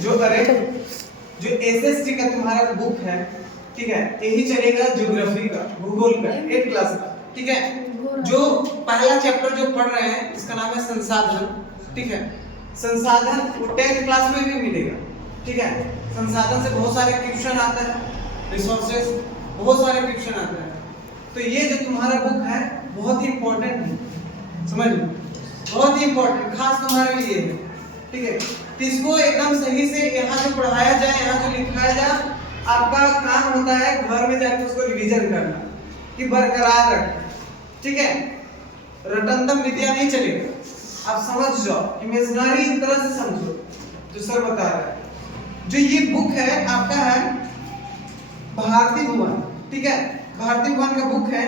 जो एसएसटी का तुम्हारा बुक है, ठीक है, यही चलेगा ज्योग्राफी का, भूगोल का, 8 क्लास का, ठीक है। जो पहला चैप्टर जो पढ़ रहे हैं इसका नाम है संसाधन, ठीक है। संसाधन वो 10th क्लास में भी मिलेगा, ठीक है। संसाधन से बहुत सारे क्वेश्चन आता है, रिसोर्सेज बहुत सारे क्वेश्चन आते हैं। तो ये जो तुम्हारा बुक है बहुत ही इंपॉर्टेंट है, समझ लो, बहुत ही इंपॉर्टेंट, खास तुम्हारे लिए है, ठीक है। तो इसको एकदम सही से यहाँ जो पढ़ाया जाए, यहाँ जो लिखाया जाए, आपका काम होता है घर में जाकर उसको रिवीजन करना कि बरकरार रखें, ठीक है। रटंतम विद्या नहीं चलेगा, आप समझ जाओ, इमेजिनरी तरह से समझो जो सर बता रहा है। जो ये बुक है आपका है भारती भुवन, ठीक है। भारती भुवन का बुक है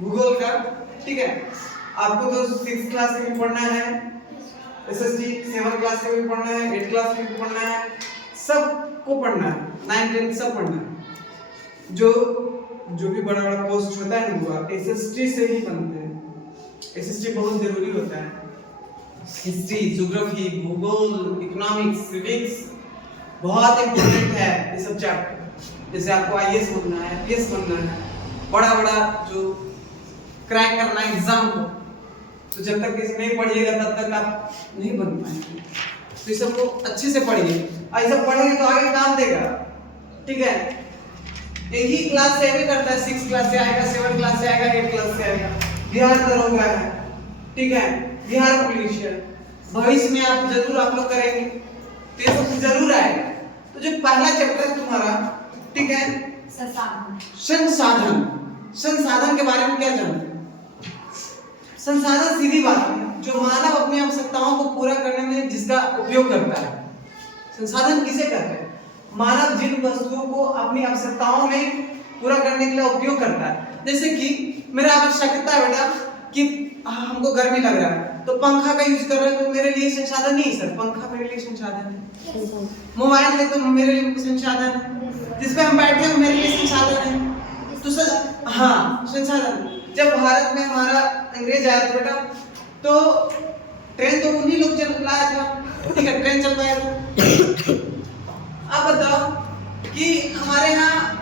भूगोल का, ठीक है। आपको तो 6th क्लास से भी पढ़ना है, एसएसटी 7th क्लास से भी पढ़ना है, 8th क्लास से भी पढ़ना है, सबको पढ़ना है, 9th 10th सब पढ़ना है। जो भी बड़ा बड़ा पोस्ट होता है ना वो एसएसटी से ही बनते हैं। एसएसटी बहुत जरूरी होता है, हिस्ट्री, ज्योग्राफी, भूगोल, इकोनॉमिक्स, सिविक्स बहुत इंपॉर्टेंट है ये सब चैप्टर। जैसे आपको आईएएस बनना है, पीएस बनना है, बड़ा बड़ा जो क्रैक करना है एग्जाम को, तो जब तक इसे नहीं पढ़िएगा तब तक आप नहीं बन पाएंगे। तो इस सबको अच्छे से पढ़िए, ऐसा पढ़ेंगे तो आगे काम देगा, ठीक है। यही क्लास से भी करता है, 6th क्लास से आएगा, 7th क्लास से आएगा, 8th क्लास से आएगा। बिहार दरोगा है, ठीक है, बिहार पुलिस है, भविष्य में आप जरूर आप लोग करेंगे, तो ये सब जरूर आएगा। तो जो पहला चैप्टर है तुम्हारा, ठीक है, संसाधन। संसाधन के बारे में क्या जानते हैं? संसाधन सीधी बात है, जो मानव अपनी आवश्यकताओं को पूरा करने में जिसका उपयोग करता है। संसाधन किसे कहते हैं? मानव जिन वस्तुओं को अपनी आवश्यकताओं में पूरा करने के लिए उपयोग करता है। जैसे कि मेरा आवश्यकता है बेटा कि हमको गर्मी लग रहा है, तो पंखा का यूज कर रहे हो, तो मेरे लिए संसाधन नहीं सर, पंखा मेरे लिए संसाधन है। मोबाइल है तो मेरे लिए संसाधन है, जिस पे हम बैठे हैं मेरे लिए संसाधन है। तो सर हाँ संसाधन। जब भारत में हमारा अंग्रेज आया था बेटा, तो ट्रेन तो उन्हीं लोग चलाया था, ठीक है, ट्रेन चल पाया था। अब बताओ कि हमारे यहाँ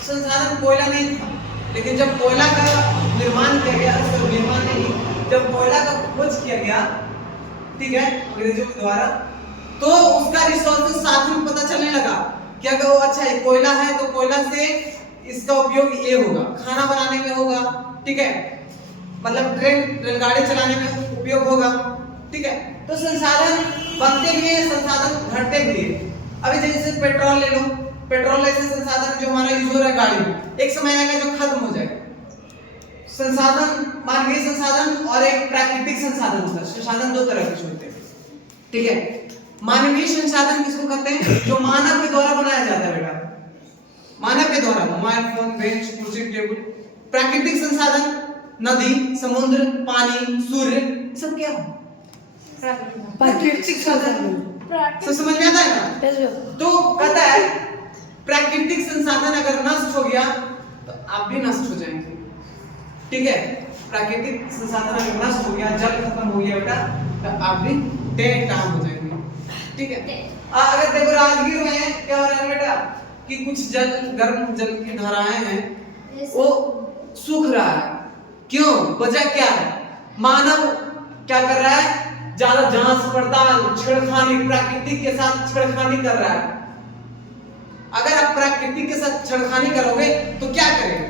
संसाधन कोयला नहीं था, लेकिन जब कोयला का निर्माण किया गया, सिर्फ निर्माण नहीं, जब कोयला का खोज किया गया, ठीक है, अंग्रेजों के द्वारा, तो उसका रिसोर्स साधन पता चलने लगा। क्या कहो, अच्छा ये कोयला है तो कोयला से इसका उपयोग ये होगा, खाना बनाने में होगा, ठीक है, मतलब ट्रेन रेलगाड़ी चलाने में उपयोग होगा, ठीक है। तो संसाधन बनते भी है, संसाधन घटते भी है। अभी जैसे पेट्रोल ले लो, पेट्रोल ऐसे संसाधन जो हमारा यूज हो रहा है गाड़ी में, एक समय आएगा जो खत्म हो जाएगा। संसाधन मानवीय संसाधन और एक प्राकृतिक संसाधन होता है। संसाधन दो तरह के होते हैं, ठीक है। मानवीय संसाधन किसको कहते हैं? जो मानव के द्वारा बनाया जाता है बेटा, मानव के द्वारा, मोबाइल फोन, बेंच, कुर्सी, टेबल। प्राकृतिक संसाधन नदी, समुद्र, पानी, सूर्य, सब क्या है? प्राकृतिक संसाधन। तो समझ में आता है ना? तो कहता है प्राकृतिक संसाधन अगर नष्ट हो गया तो आप भी नष्ट हो जाएंगे, ठीक है। प्राकृतिक संसाधन अगर नष्ट हो गया, जल खत्म हो गया बेटा, तो आप भी डेड काम हो जाएंगे, ठीक है। अगर देखो राजगीर में क्या हो रहा है बेटा कि कुछ जल, गर्म जल की धाराएं हैं, वो सूख रहा है। क्यों? वजह क्या है? मानव क्या कर रहा है? ज्यादा जांच पड़ताल, छेड़खानी, प्राकृतिक के साथ छेड़खानी कर रहा है। अगर आप प्राकृतिक के साथ छेड़खानी करोगे तो क्या करेगा?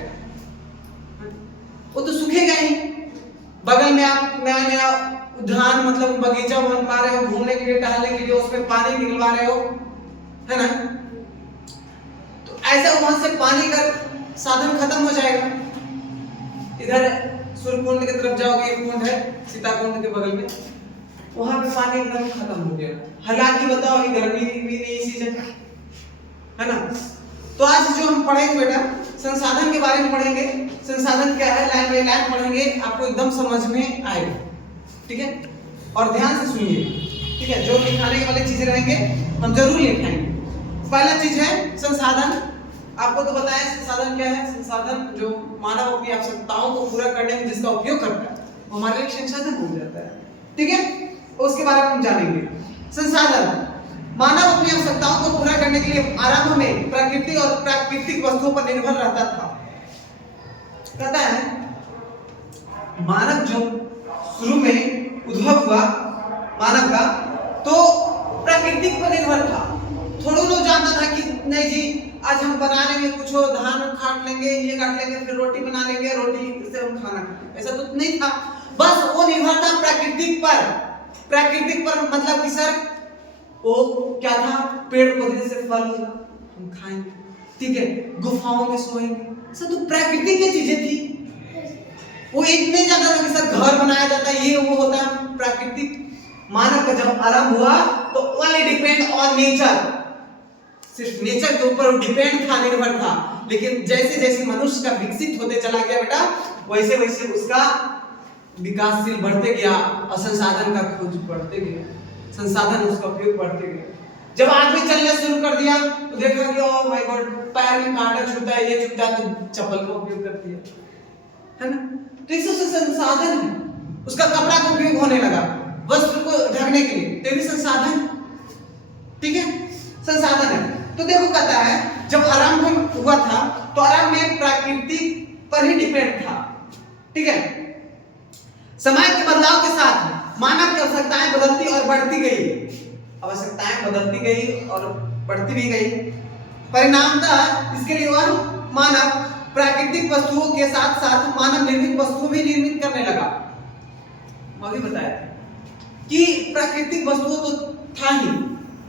वो तो सूखेगा ही। बगल में आप नया नया उद्यान मतलब बगीचा बन पा रहे हो, घूमने के लिए, टहलने के लिए, उसमें पानी निकलवा रहे हो, है ना? तो ऐसा वहां से पानी का साधन खत्म हो जाएगा। इधर सूर्यकुंड की तरफ जाओगे, एक कुंड है सीताकुंड के बगल में, वहां पे पानी एकदम खत्म हो गया। हालांकि बताओ अभी गर्मी भी नहीं सीजन है ना। तो आज जो हम पढ़ेंगे बेटा संसाधन के बारे में पढ़ेंगे। संसाधन क्या है, लाइन बाय लाइन पढ़ेंगे, आपको एकदम समझ में आएगा, ठीक है। और ध्यान से सुनिए, ठीक है। जो लिखाने वाली चीजें रहेंगे हम जरूर लिखाएंगे। पहला चीज है संसाधन। आपको तो बताया संसाधन क्या है। संसाधन जो मानव अपनी आवश्यकताओं को पूरा करने में जिसका उपयोग करता है वो हमारे लिए संसाधन हो जाता है, ठीक है। उसके बारे में हम जानेंगे। संसाधन, मानव अपनी आवश्यकताओं को पूरा करने के लिए आरंभ में प्राकृतिक और प्राकृतिक वस्तुओं पर निर्भर रहता था। कहता है मानव जो शुरू में उद्भव हुआ मानव का, तो प्राकृतिक पर निर्भर था। थोड़ा लोग जानता था कि नहीं जी आज हम बना लेंगे कुछ, धान काट लेंगे, ये काट लेंगे, फिर रोटी बना लेंगे, रोटी से हम खाना खाएंगे, ऐसा तो नहीं था। बस वो निर्भर था प्राकृतिक पर। प्राकृतिक पर मतलब कि सर वो क्या था, पेड़ पौधे से फल हम खाएंगे, ठीक है, गुफाओं में सोएंगे, सब तो प्राकृतिक की चीजें थी। वो इतने ज्यादा था कि सर घर बनाया जाता, ये वो होता, प्राकृतिक। मानव का जब आरंभ हुआ तो ओनली डिपेंड ऑन नेचर, सिर्फ नेचर के ऊपर डिपेंड था, निर्भर था। लेकिन जैसे जैसे मनुष्य का विकसित होते चला गया बेटा, वैसे वैसे उसका विकासशील बढ़ते गया और संसाधन का खोज बढ़ते गया, संसाधन उसका उपयोग बढ़ते गया। जब आदमी चलना शुरू कर दिया तो देखा कि ओह माय गॉड, पैर में कांटा छूटा है, ये छूटा, तो चप्पल का उपयोग कर दिया, है ना। तो इससे संसाधन है, उसका कपड़ा का उपयोग होने लगा वस्त्र को ढकने के लिए, तो भी संसाधन, ठीक है, संसाधन है। तो देखो कहता है जब आरंभ हुआ था तो आरंभ में प्राकृतिक पर ही डिपेंड था, ठीक है। समय के बदलाव के साथ मानव की आवश्यकताएं बदलती और बढ़ती गई, आवश्यकताएं बदलती गई और बढ़ती भी गई। परिणामतः इसके लिए वह मानव प्राकृतिक वस्तुओं के साथ साथ मानव निर्मित वस्तु भी निर्मित करने लगा। मैं भी बताया कि प्राकृतिक वस्तुओं तो था ही,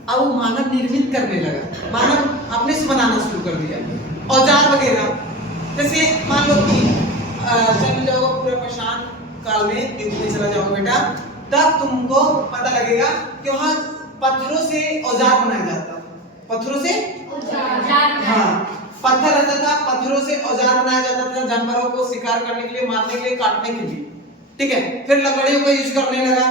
अब वो मानव निर्मित करने लगा, मानव अपने से बनाना शुरू कर दिया, औजार वगैरह। जैसे मान लो कि चल जाओ पूरे पाषाण काल में, युग में चला जाओ बेटा, तब तुमको पता लगेगा कि वहाँ पत्थरों से औजार बनाया जाता था, पत्थरों से औजार, हाँ पत्थर रहता था, पत्थरों से औजार बनाया जाता था जानवरों को शिकार करने के लिए, मारने के लिए, काटने के लिए, ठीक है। फिर लकड़ियों का यूज करने लगा,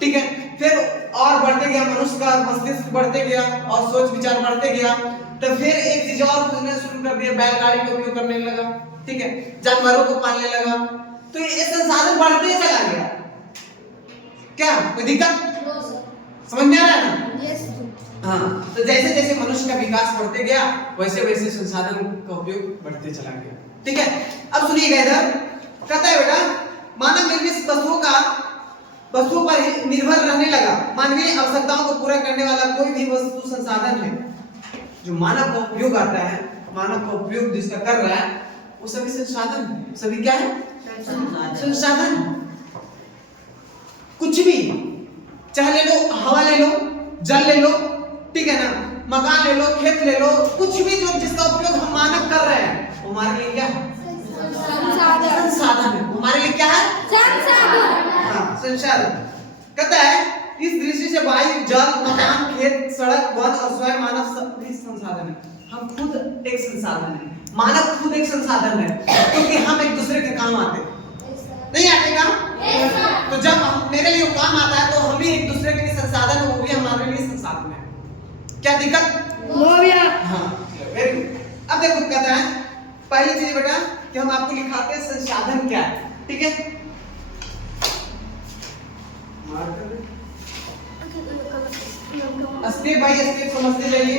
ठीक है। फिर और बढ़ते गया, मनुष्य का मस्तिष्क बढ़ते गया और सोच विचार बढ़ते गया, तो फिर एक चीज और खोजना शुरू कर दिया, बैलगाड़ी का उपयोग करने लगा, ठीक है, जानवरों को पालने लगा। तो ये संसाधन बढ़ते चला गया, क्या कोई दिक्कत समझ में आ रहा है ना? yes. हाँ, तो जैसे जैसे मनुष्य का विकास बढ़ते गया वैसे वैसे संसाधन का उपयोग बढ़ते चला गया, ठीक है। अब सुनिएगा इधर, कहता है बेटा मानव निर्मित वस्तुओं पर निर्भर रहने लगा। मानवीय आवश्यकताओं को पूरा करने वाला कोई भी वस्तु संसाधन है जो मानव का उपयोग आता है, मानव का उपयोग जिसका कर रहा है, वो सभी संसाधन है। सभी क्या है? संसाधन। कुछ भी, चाहे ले लो, हवा ले लो, जल ले लो, ठीक है ना, मकान ले लो, खेत ले लो, कुछ भी जो जिसका उपयोग हम मानव कर रहे हैं वो हमारे लिए क्या है? संसाधन है। हमारे लिए क्या है? संसाधन। हाँ, संसाधन। कहता है इस दृष्टि से वायु, जल, मकान, खेत, सड़क, वन और स्वयं मानव सभी संसाधन है। हम खुद एक संसाधन है, मानव खुद एक संसाधन है, क्योंकि हम एक दूसरे के काम आते नहीं आते काम। तो जब मेरे लिए काम आता है तो हम भी एक दूसरे के लिए संसाधन, वो भी हमारे लिए संसाधन है। क्या दिक्कत? हाँ, वेरी गुड। अब देखो कहता है पहली चीज बेटा कि हम आपको लिखाते हैं संसाधन क्या है, ठीक है। स्टेप बाय स्टेप समझते जाइए,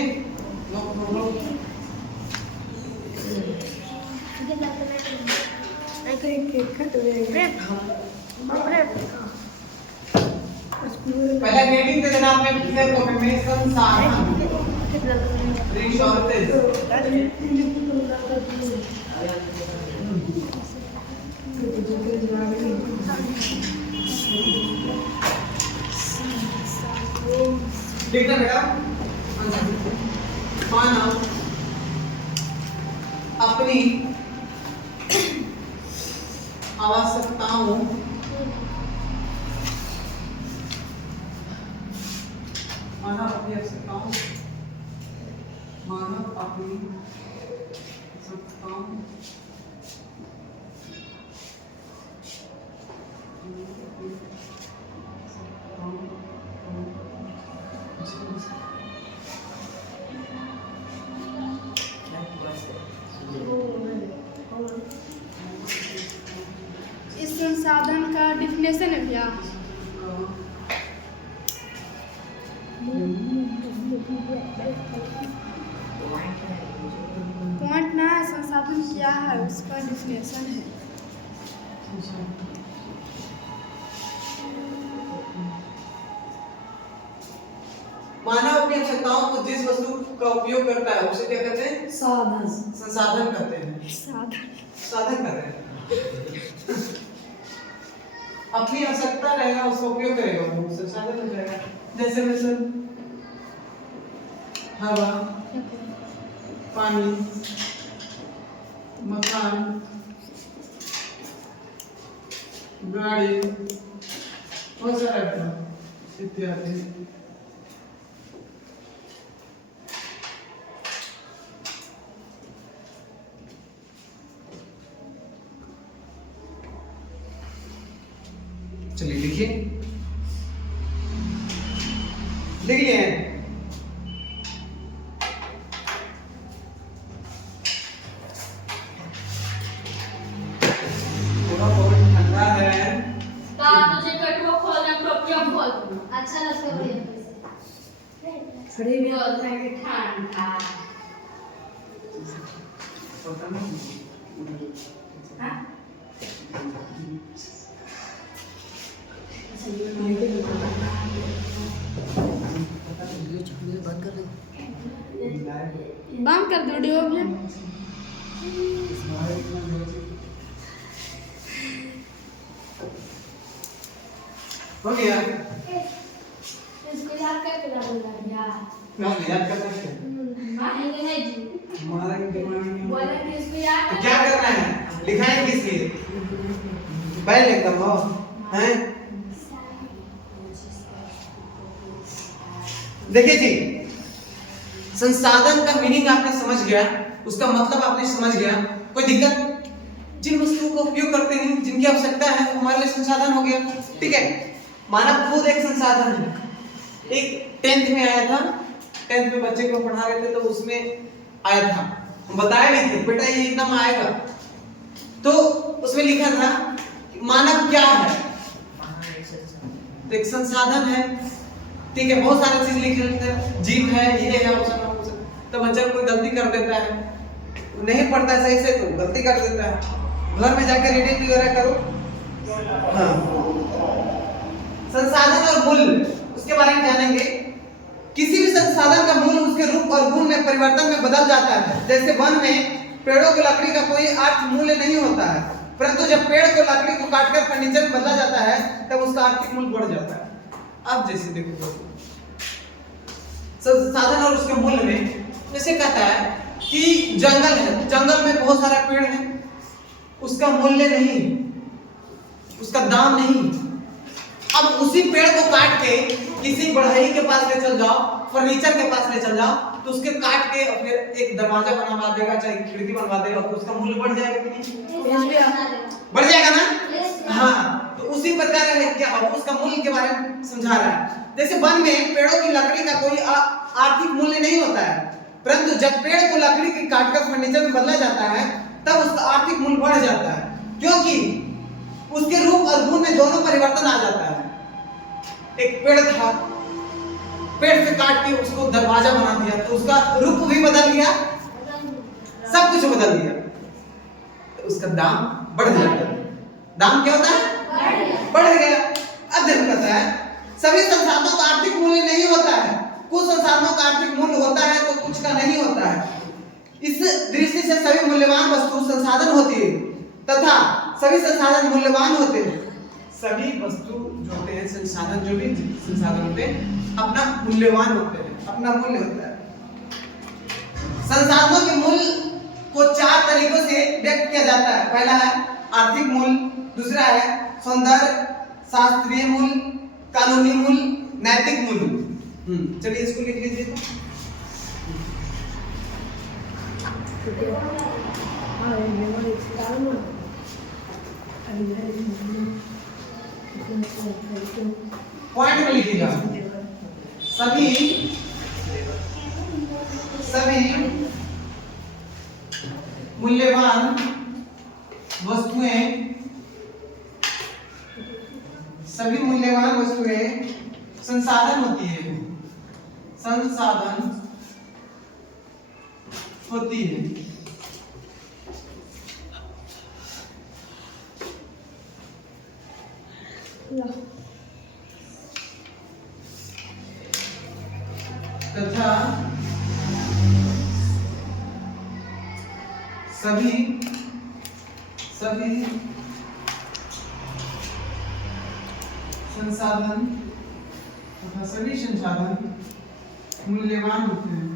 नो प्रॉब्लम। पहला रेटिंग दे देना आपने क्लियर कॉपी में, संसाधन रिसोर्सेज। देखना बेटा, मानव अपनी आवश्यकताओं इस संसाधन का डिफिनेशन है भैया। है उसका डिफिनेशन है। मानव अपनी आवश्यकताओं को जिस वस्तु का उपयोग करता है उसे क्या कहते हैं? साधन। संसाधन कहते हैं। साधन कहते हैं। अपनी आवश्यकता रहेगा उसका उपयोग करेगा वो संसाधन हो जाएगा। जैसे मिसल हवा, पानी, मकान, गाड़ी, बहुत सारा इत्यादि। चलिए लिखिए, लिख लिए हैं? थोड़ा बहुत ठंडा है। तुझे कटुआ खोलना टोपियां खोल दूंगा। अच्छा ना सब खड़े भी बोल रहे हैं ठंडा। हाँ? बंद कर दो वीडियो भी। हो गया? इसको याद करके ना बोला यार। याद करना है? मारेंगे नहीं जी। मारेंगे बोला कि इसको याद तो क्या करना है? लिखाएं किसके? बैल एकदम हो हैं? देखिए जी, संसाधन का मीनिंग आपने समझ गया, उसका मतलब आपने समझ गया। कोई दिक्कत? जिन वस्तुओं का उपयोग करते हैं, जिनकी आवश्यकता है, वो हमारे लिए संसाधन हो गया। ठीक है, मानव खुद एक संसाधन है। एक 10th में आया था, 10th में बच्चे को पढ़ा रहे थे तो उसमें आया था, हम बताए नहीं थे बेटा ये एकदम आएगा। तो उसमें लिखा था मानव क्या है? तो एक संसाधन है। ठीक है, बहुत सारे चीज लिखे रहते हैं, जीव है, ये है, तो बच्चा कोई गलती कर देता है, नहीं पढ़ता है सही से तो गलती कर देता है। घर में जाकर रीडिंग वगैरह करो। हाँ, संसाधन और मूल्य उसके बारे में जानेंगे। किसी भी संसाधन का मूल्य उसके रूप और गुण में परिवर्तन में बदल जाता है। जैसे वन में पेड़ों की लकड़ी का कोई अर्थ मूल्य नहीं होता है, परंतु जब पेड़ को लकड़ी को काटकर फर्नीचर में बदला जाता है तब उसका आर्थिक मूल्य बढ़ जाता है। अब जैसे देखो संसाधन और उसके मूल्य में, जैसे कहता है कि जंगल है, जंगल में बहुत सारा पेड़ है, उसका मूल्य नहीं, उसका दाम नहीं। अब उसी पेड़ को काट के किसी बढ़ई के पास ले चल जाओ, फर्नीचर के पास ले चल जाओ, तो उसके काट के फिर एक दरवाजा बनवा देगा, चाहे खिड़की बनवा देगा, तो उसका मूल्य बढ़ जाएगा कि नहीं? बढ़ जाएगा ना? हाँ, तो उसी प्रकार है क्या उसका मूल्य के बारे में समझा रहा है। जैसे वन में पेड़ों की लकड़ी का कोई आर्थिक मूल्य नहीं होता है, परंतु जब पेड़ को लकड़ी की काटकर फर्नीचर में बदला जाता है तब उसका आर्थिक मूल्य बढ़ जाता है, क्योंकि उसके रूप और गुण में दोनों परिवर्तन आ जाता है। एक पेड़ था, पेड़ से काट के उसको दरवाजा बना दिया तो उसका रूप भी बदल गया, सब कुछ बदल दिया, तो उसका दाम बढ़ जाता है। दाम क्या होता है? बढ़ गया। अब देखो कहता है सभी संसाधनों का आर्थिक मूल्य नहीं होता है, कुछ संसाधनों का आर्थिक मूल्य होता है तो कुछ का नहीं होता है। इस दृष्टि से सभी मूल्यवान वस्तु संसाधन होती है तथा सभी संसाधन मूल्यवान होते हैं। सभी वस्तु जो होते हैं, संसाधन जो भी संसाधन होते हैं अपना मूल्यवान होते हैं, अपना मूल्य होता है। संसाधनों के मूल्य को 4 तरीकों से व्यक्त किया जाता है। पहला है आर्थिक मूल्य, दूसरा है सौंदर्य, शास्त्रीय मूल्य, कानूनी मूल्य, नैतिक मूल्य। चलिए इसको लिख लीजिए। पॉइंट में लिखिएगा सभी मूल्यवान वस्तुएं संसाधन होती है, तथा सभी संसाधन मूल्यवान होते हैं।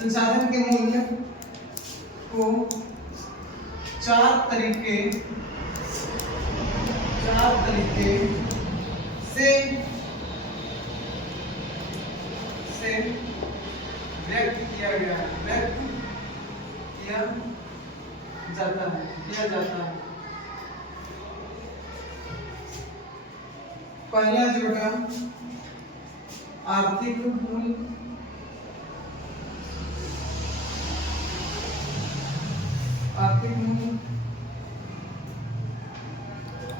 संसाधन के मूल्य को चार तरीके से व्यक्त किया जाता है। पहला जो है आर्थिक मूल्य,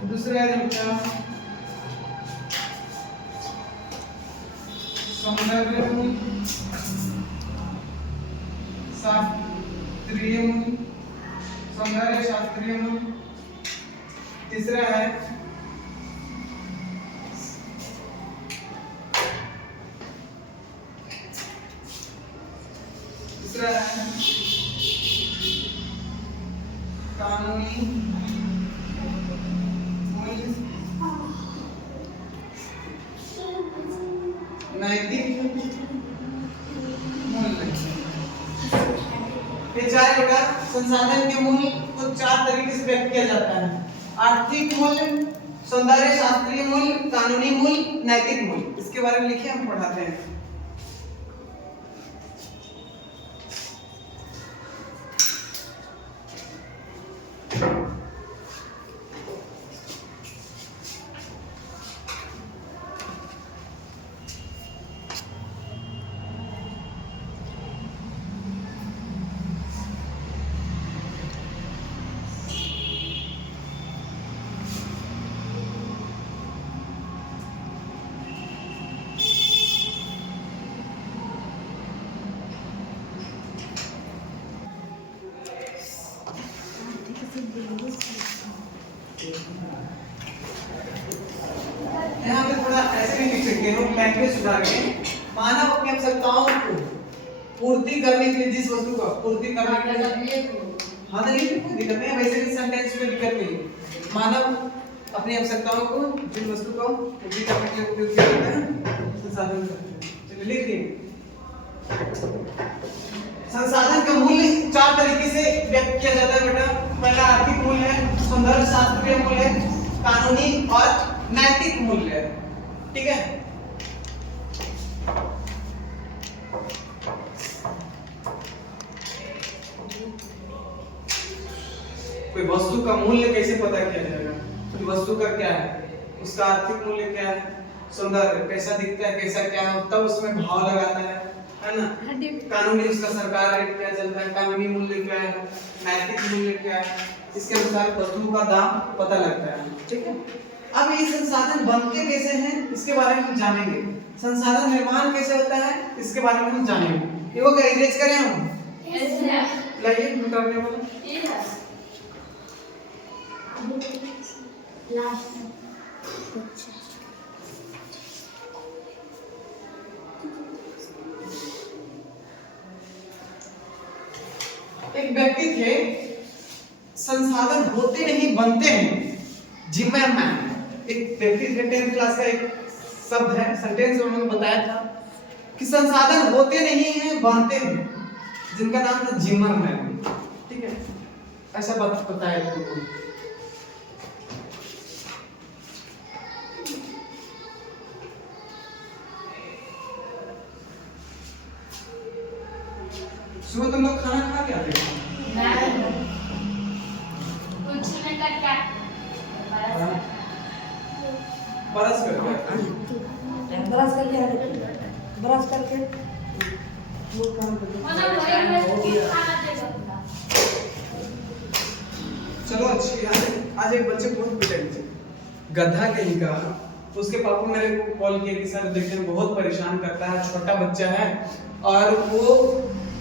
दूसरा जो है सौंदर्य मूल्य, शास्त्रीय मूल्य, तीसरा है कानूनी मूल्य, नैतिक मूल्य। ये चार होगा संसाधन के मूल्य को चार तरीके से व्यक्त किया जाता है। आर्थिक मूल्य, सौंदर्य शास्त्रीय मूल्य, कानूनी मूल्य, नैतिक मूल्य। इसके बारे में लिखिए, हम पढ़ाते हैं। यहाँ पे थोड़ा ऐसे भी लिख सकते हैं, लैंग्वेज सुधार के मानव अपनी आवश्यकताओं को पूर्ति करने के लिए जिस वस्तु का पूर्ति करने के लिए हाँ तो दिक्कत नहीं है, वैसे भी सेंटेंस में दिक्कत नहीं। मानव अपनी आवश्यकताओं को जिस वस्तु को पूर्ति करने के लिए उपयोग किया जाता है संसाधन करते हैं। चलिए लिखिए, संसाधन का मूल्य चार तरीके से व्यक्त किया जाता है बेटा। पहला आर्थिक मूल्य है, सौंदर्य शास्त्रीय मूल्य है, कानूनी और नैतिक मूल्य है। ठीक है, कोई वस्तु का मूल्य कैसे पता किया जाएगा कि वस्तु का क्या है, उसका आर्थिक मूल्य क्या है, सौंदर्य कैसा दिखता है, कैसा क्या है, तब उसमें भाव लगाता है ना। कानूनी उसका सरकार रेट क्या चलता है, कानूनी मूल्य क्या है, नैतिक मूल्य क्या है, इसके अनुसार वस्तु का दाम पता लगता है। ठीक है, अब ये संसाधन बनते कैसे हैं इसके बारे में हम जानेंगे। संसाधन निर्माण कैसे होता है इसके बारे में हम जानेंगे। ये वो इरेज करें हम, लाइए करने वाला एक व्यक्ति थे, संसाधन होते नहीं बनते हैं, जिम्मरमैन। एक व्यक्ति थे, 10th क्लास का एक शब्द है, सेंटेंस में उन्होंने बताया था कि संसाधन होते नहीं हैं बनते हैं, जिनका नाम था जिम्मरमैन। ठीक है, ऐसा बात बताया था। सुबह तुम लोग खाना खा के आते हो? कुछ नहीं करके ब्रश करके चलो अच्छी आज एक बच्चे बहुत पिटाई थी। गधा कहीं का। उसके पापा मेरे को कॉल किया कि सर देखने में बहुत परेशान करता है, छोटा बच्चा है और वो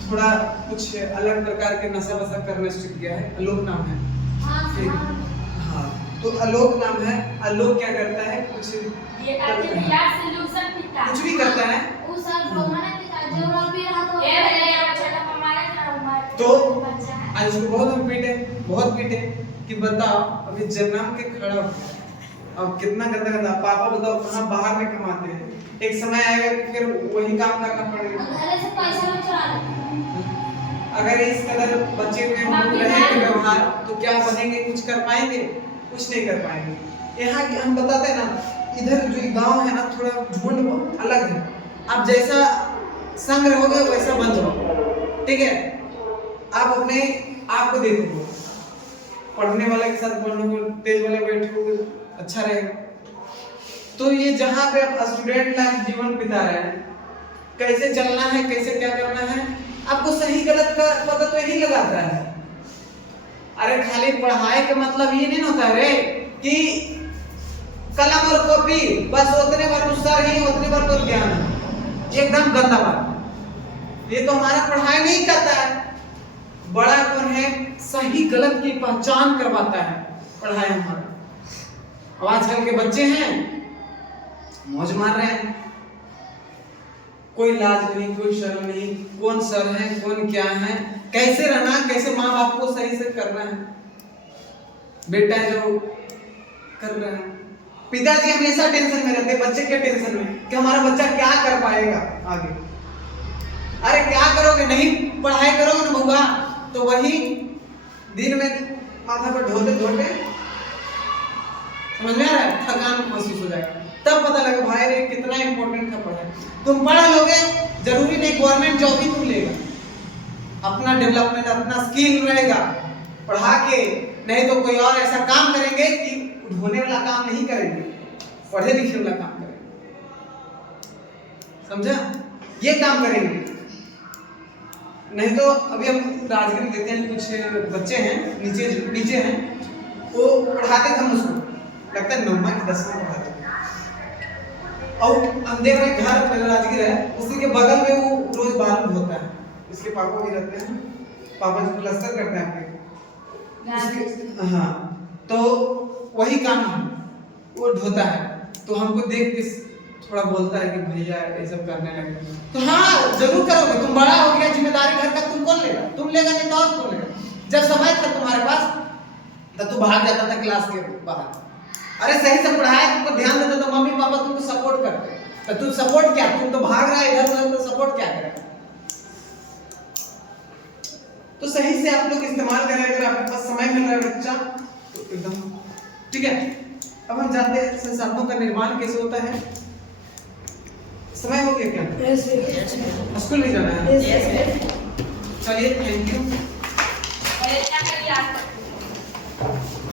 थोड़ा कुछ अलग प्रकार के नशा वशा करने सीख गया है। आलोक नाम है। हाँ, तो आलोक नाम है। आलोक क्या करता है, कुछ ये एक्टिविटी सॉल्यूशन पिता कुछ भी करता है। वो सब घुमाने पिता जो रोल भी रहा तो ये भैया छोटा पमारे ना तो बच्चा है। आज उसको बहुत पीटे कि बताओ अभी जन्म के खड़ा हो, अब कितना गंदा गंदा। पापा बताओ कहाँ बाहर में कमाते हैं, एक समय आएगा कि फिर वही काम करना पड़ेगा। घरे से पैसा भी चुरा लेते अगर इस कदर बच्चे में रहेंगे व्यवहार तो क्या बनेंगे, कुछ कर पाएंगे? कुछ नहीं कर पाएंगे। यहाँ की हम बताते हैं ना, इधर जो गांव है ना थोड़ा झुंड अलग है। आप जैसा संग रहोगे वैसा बन जाओगे, ठीक है। आप अपने आप को देखो, पढ़ने वाले के साथ पढ़ोगे, तेज वाले बैठोगे, अच्छा रहेगा। तो ये जहाँ पे आप स्टूडेंट लाइफ जीवन बिता रहे हैं, कैसे चलना है, कैसे क्या करना है, आपको सही गलत का पता तो यही लगाता है। अरे खाली पढ़ाई का मतलब ये नहीं होता रे कि कलम और कॉपी बस उतने बार तो सर ही उतने बार तो ज्ञान है। एकदम गंदा बात। ये तो हमारा पढ़ाई नहीं करता है। बड़ा कौन है, सही गलत की पहचान करवाता है पढ़ाई हमारा। अब आजकल के बच्चे हैं मौज मार रहे हैं, कोई लाज नहीं, कोई शर्म नहीं, कौन सर है कौन क्या है, कैसे रहना, कैसे माँ बाप को सही से करना है। बेटा जो कर रहा है, पिताजी हमेशा टेंशन में रहते, बच्चे के टेंशन में कि हमारा बच्चा क्या कर पाएगा आगे। अरे क्या करोगे, नहीं पढ़ाई करोगे ना बउआ तो वही दिन में माथा पर ढोते ढोते समझ में आ रहा है, थकान महसूस हो जाएगा। तब पता लगा भाई रे कितना इंपॉर्टेंट था पढ़ाई। तुम पढ़ लोगे, जरूरी नहीं गवर्नमेंट जॉब ही तुम लेगा, अपना डेवलपमेंट अपना स्किल रहेगा पढ़ा के, नहीं तो कोई और ऐसा काम करेंगे कि ढोने वाला काम नहीं करेंगे, पढ़े लिखे वाला काम करेंगे। समझा, ये काम करेंगे। नहीं तो अभी हम राजगीर में देखते हैं, कुछ बच्चे हैं नीचे हैं, वो पढ़ाते थे, उसको लगता है 9वीं की 10वीं पढ़ाते थे। और हम देख रहे घर पहले राजगीर है, उसी के बगल में वो रोज बालू होता है। इसके पापा भी रहते हैं, पापा जो प्लास्टर करते हैं आपके, हाँ, तो वही काम है, वो ढोता है। तो हमको देख के थोड़ा बोलता है कि भैया ये सब करने लगे। तो हाँ जरूर करोगे, तुम बड़ा हो गया, जिम्मेदारी घर का तुम कौन लेगा, तुम लेगा नहीं तो और कौन लेगा। जब समय था तुम्हारे पास तब तू भाग जाता था क्लास के बाहर। अरे सही से पढ़ाया, तुमको ध्यान देता तो मम्मी पापा तुमको सपोर्ट करते, तो तू सपोर्ट क्या, तुम तो भाग रहा है इधर उधर, तो सपोर्ट क्या करेगा। तो सही से आप लोग इस्तेमाल करें, अगर आपके पास समय मिल रहा है बच्चा तो एकदम ठीक है। अब हम जानते हैं संसाधनों का निर्माण कैसे होता है। समय हो गया क्या? स्कूल नहीं जाना है? चलिए थैंक यू।